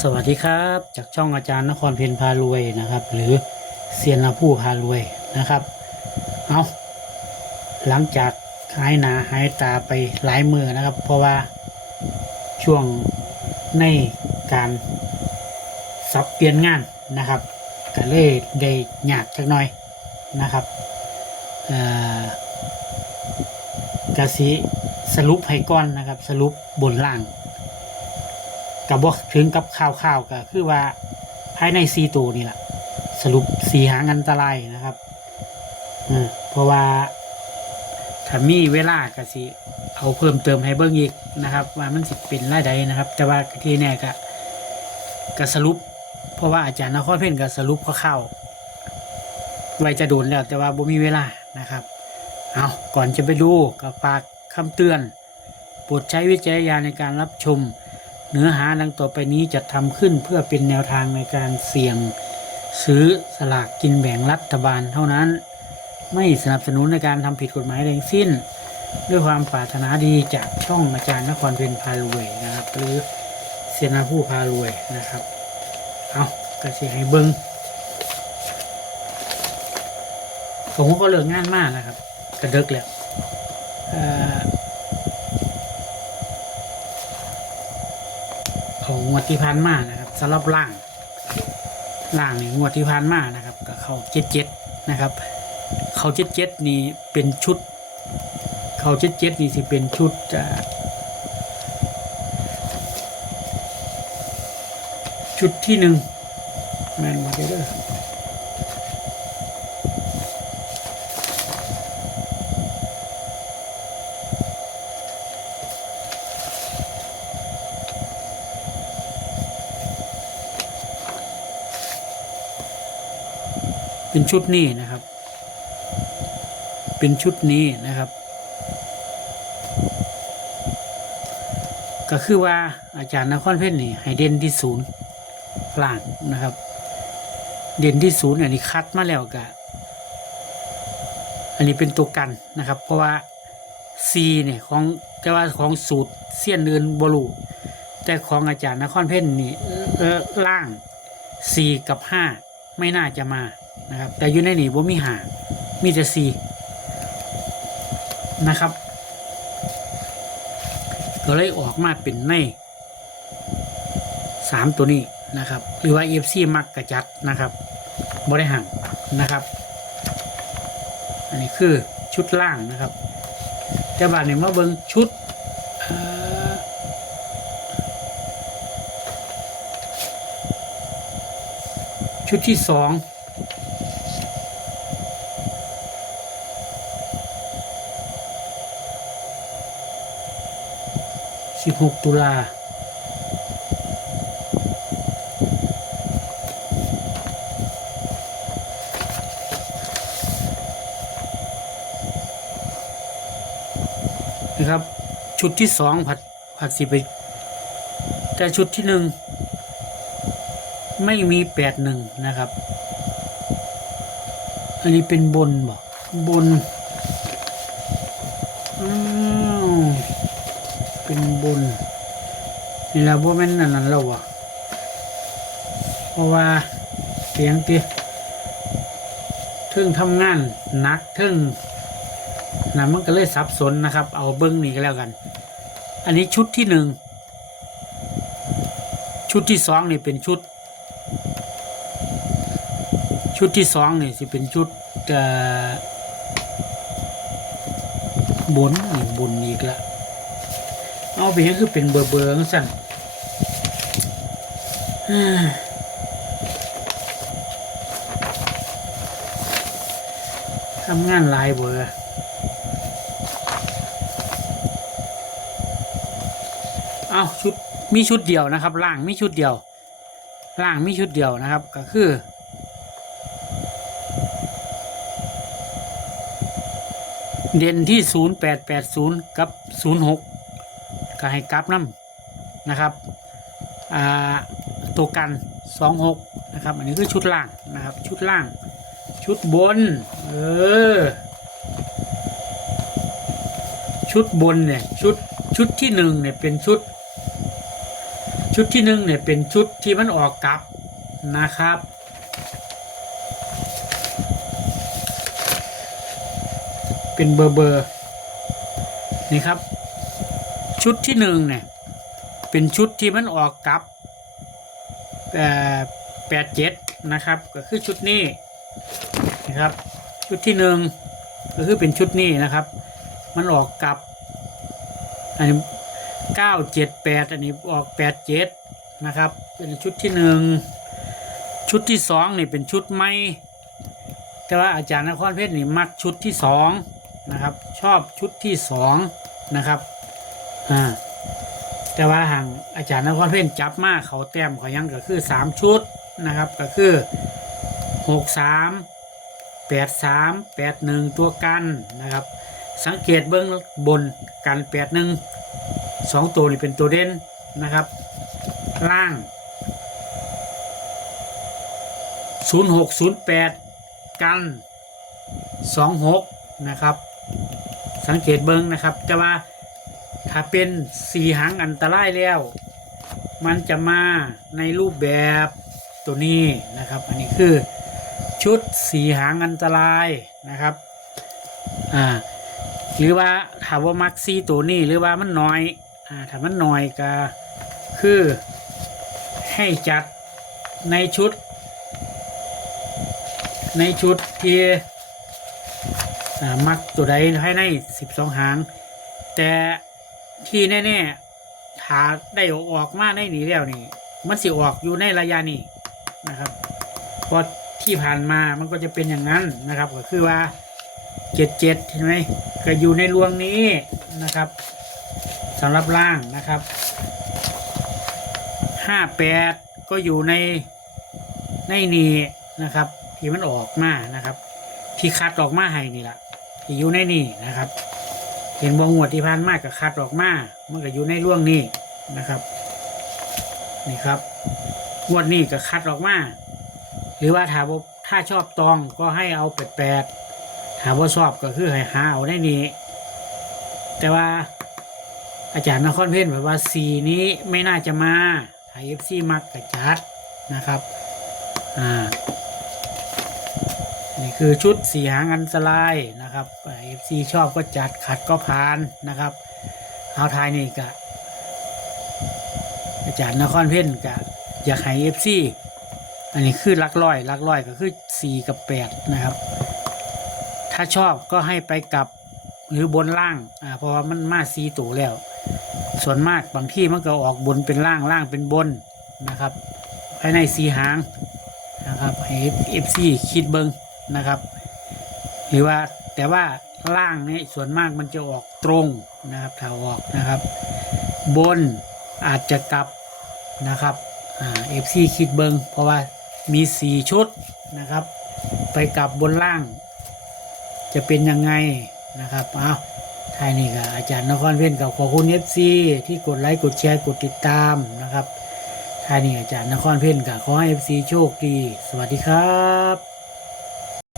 สวัสดีครับ จากช่องอาจารย์นครเพนพารวยนะครับ หรือเซียนนาผู้พารวยนะครับ เอาหลังจากหายหนาหายตาไปหลายมือนะครับ เพราะว่าช่วงในการสับเปลี่ยนงานนะครับก็เลยได้หยากจักหน่อยนะครับเอ่อกสิสรุปให้ก้อนนะครับ สรุปบนล่าง กับบอกถึงกับข่าวข่าวๆก็คือว่าภายในซีตัวนี่แหละสรุปสีหางอันตรายนะครับอืมเพราะว่าถ้ามีเวลาก็สิเอาเพิ่มเติมให้เบิ่งอีกนะครับ ว่ามันสิเป็นรายใดนะครับ แต่ว่าที่แน่ก็ก็สรุป เพราะว่าอาจารย์นครเพ่นก็สรุปคร่าวๆไว้จะโดนแล้ว แต่ว่าบ่มีเวลานะครับเอาก่อนจะไปดูก็ฝากคำเตือนโปรดใช้วิจารณญาณในการรับชม เนื้อหาดังต่อไปนี้จะทำขึ้นเพื่อเป็นแนวทางในการเสี่ยง ซื้อสลากกินแบ่งรัฐบาลเท่านั้น ไม่สนับสนุนในการทำผิดกฎหมายใดทั้งสิ้น ด้วยความปรารถนาดีจากช่องอาจารย์นครเพนพารวยนะครับ หรือเซียนาผู้พารวยนะครับ เอากระสีให้เบิงผมก็เลิกงานมากนะครับ กระเดึกแล้วเอ่อ ของงว ดที่ผ่านมานะครับสำหรับล่างล่างนี่งวดที่ผ่านมานะครับก็เข้าเจ็ดเจ็ดนะครับเขาเจ็ดเจ็ดนี่เป็นชุด เขาเจ็ดเจ็ดนี่สิเป็นชุดชุดที่หนึ่งแมนมาเด้อ เป็นชุดนี้นะครับ เป็นชุดนี้นะครับ ก็คือว่าอาจารย์นครเพชรนี่ให้เด่นที่ศูนย์ล่างนะครับ เด่นที่ศูนย์อันนี้คัดมาแล้วกะอันนี้เป็นตัวกันนะครับ เพราะว่า C เนี่ยของแต่ว่าของสูตรเสี้ยนเดินบลูแต่ของอาจารย์นครเพชรนี่ล่าง 4 กับ 5 ไม่น่าจะมา นะครับ แต่อยู่ในนี่ว่ามีหามีแต่ C นะครับ ก็เลยออกมาเป็นในสามตัวนี้นะครับ หรือว่า FC มักกระจัดนะครับบริหารนะครับ อันนี้คือชุดล่างนะครับแต่บาดนี้มาเบิงชุดชุดที่สอง สิบหกตุลานะครับ ชุดที่สองผัดผัดสิไป แต่ชุดที่หนึ่งไม่มีแปดหนึ่งนะครับ อันนี้เป็นบนบ่บนอ้าวเป็น บนนี่แหละว่แม่นอันนั้นแล้ววะเพราะว่าเสียงตีเทิงทำงานหนักเทิงนะมันก็เลยสับสนนะครับ เอาเบิ้งนี่ก็แล้วกัน อันนี้ชุดที่หนึ่งชุดที่สองนี่เป็นชุด ชุดที่สองนี่สิเป็นชุดเอ่อบนนี่บนอีกละ เอาไปให้คือเป็นเบอร์เบอร์จังสั่นทำงานลายเบอร์เอาชุดมีชุดเดียวนะครับ ล่างมีชุดเดียว ล่างมีชุดเดียวนะครับ ก็คือเด่นที่ศูนย์แปดแปดศูนย์กับศูนย์ห ก็ให้กราฟน้ำนะครับตัวกันสองหกนะครับ อันนี้คือชุดล่างนะครับ ชุดล่าง ชุดบน เออ ชุดบนเนี่ยชุดชุดที่หนึ่งเนี่ยเป็นชุด ชุดที่หนึ่งเนี่ยเป็นชุดที่มันออกกลับนะครับ เป็นเบอร์เบอร์นี่ครับ ชุดที่หนึ่งเนี่ย เป็นชุดที่มันออกกับแปดเจ็ดนะครับ ก็คือชุดนี้นะครับ ชุดที่หนึ่งก็คือเป็นชุดนี้นะครับ มันออกกับอันนี้เก้าเจ็ดแปดอันนี้ออกแปดเจ็ดนะครับ เป็นชุดที่หนึ่งชุดที่สองนี่เป็นชุดไม่แต่ว่าอาจารย์นครเพชรนี่มักชุดที่สองนะครับ ชอบชุดที่สองนะครับ อ่าแต่ว่าห่างอาจารย์นครเพชรจับมาเขาแต้มเขายังก็คือสามชุดนะครับ ก็คือหกสามแปดสามแปดหนึ่งตัวกันนะครับ สังเกตเบื้องบนกันแปดหนึ่งสองตัวนี่เป็นตัวเด่นนะครับ ล่างศูนย์หกศูนย์แปดกันสองหกนะครับ สังเกตเบิ้งนะครับ แต่ว่า ถ้าเป็นสีหางอันตรายแล้ว มันจะมาในรูปแบบตัวนี้นะครับ อันนี้คือชุดสีหางอันตรายนะครับอ่าหรือว่าถามว่ามักซีตัวนี้หรือว่ามันน้อยอ่าถ้ามันน้อยก็คือให้จัดในชุด ในชุดที่อ่ามักตัวใดให้ในสิบสองหาง แต่ ที่แน่ๆถ้าได้ออกมาในนี้แล้วนี่ มันสิออกอยู่ในระยะนี้นะครับเพราะที่ผ่านมามันก็จะเป็นอย่างนั้นนะครับ ก็คือว่าเจ็ดเจ็ดเห็นไหมก็อยู่ในรวงนี้นะครับสำหรับล่างนะครับห้าแปดก็อยู่ในในนี้นะครับที่มันออกมานะครับ ที่คัดออกมาให้นี่แหละที่อยู่ในนี่นะครับ เห็นบงวดที่ผ่านมาก็คัดออกมามันก็อยู่ในร่วงนี้นะครับ นี่ครับงวดนี้ก็คัดออกมาหรือว่าถ้าบ่ถ้าชอบตองก็ให้เอาแปดแปดหาว่าชอบก็คือให้หาเอาได้นี้ แต่ว่าอาจารย์นครเพ่นแบบว่าสีนี้ไม่น่าจะมาไอเอฟซีมักกระจัดนะครับ อ่า นี่คือชุดสีหางอันสลายนะครับเอฟซีชอบก็จัดขัดก็ผ่านนะครับเอาทายนี่กะอาจารย์นครเพ่นกะอยากให้เอฟซีอันนี้คือลักร้อยลักร้อยก็คือสี่กับแปดนะครับ ถ้าชอบก็ให้ไปกับหรือบนล่างอ่าเพราะว่ามันมาซีตัวแล้ว ส่วนมากบางที่มันก็ออกบนเป็นล่างล่างเป็นบนนะครับ ภายในสีหางนะครับให้เอฟซีคิดเบิง นะครับ หรือว่าแต่ว่าล่างนี่ส่วนมากมันจะออกตรงนะครับถ้าออกนะครับ บนอาจจะกลับนะครับเอฟซีคิดเบิงเพราะว่ามีสีชุดนะครับ ไปกลับบนล่าง จะเป็นยังไงนะครับเอาท้ายนี้ก็อาจารย์นครเพ่นกับขอบคุณเอฟซีที่กดไลค์กดแชร์กดติดตามนะครับท้ายนี้อาจารย์นครเพ่นกับขอให้เอฟซีโชคดี สวัสดีครับ